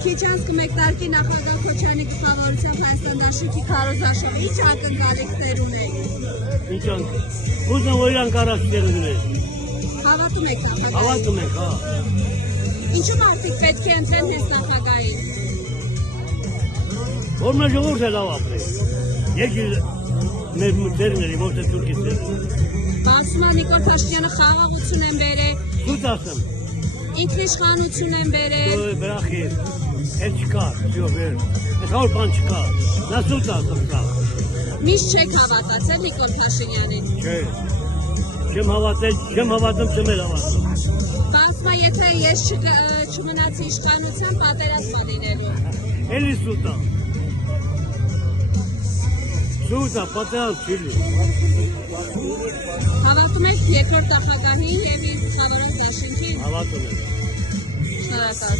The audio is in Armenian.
Քիչանց կմեկնարկի նախագահ Քոչարյանի գլխավորությամբ Հայաստան դաշնքի քարոզարշավը ինչ ակնկալիքներ ունեք։ Ինչ ուզում որ իրանք առաջներ ունեն։ Հավատում եք նախագահին։ Հավատում ենք, հա։ Ինչու մարդիկ պետք է ընտրեն հենց նախագահին։ Որ մեր ժողովուրդը լավ ապրի։ Երկիր մեր մտերների ոչ թե թուրքիցները։ Ասում է Նիկոլ Փաշինյանը խաղաղություն են բերել։ Սուտ ասեմ։ Ինքնիշխանություն են բերել։ Բրախի, հետ չկա, ճյուղեր, ես հոր բան չկա, նա սուտ ասում կա։ Միշտ չեք հավատացել Նիկոլ Փաշինյանին։ Չէ, չեմ հավատել, չեմ հավատում, չեմ էլ հավատում։ Ասում է եթե ես չմնացի իշխանության պատերազմ լինելու։ Էլի սուտա։ Սուտա, պատերազմ չի լինի։ Հավատում եք երկրորդ նախագահին եւ իր գլխավորած դաշնքին։ Հավատում եմ։ Շնորհակալ։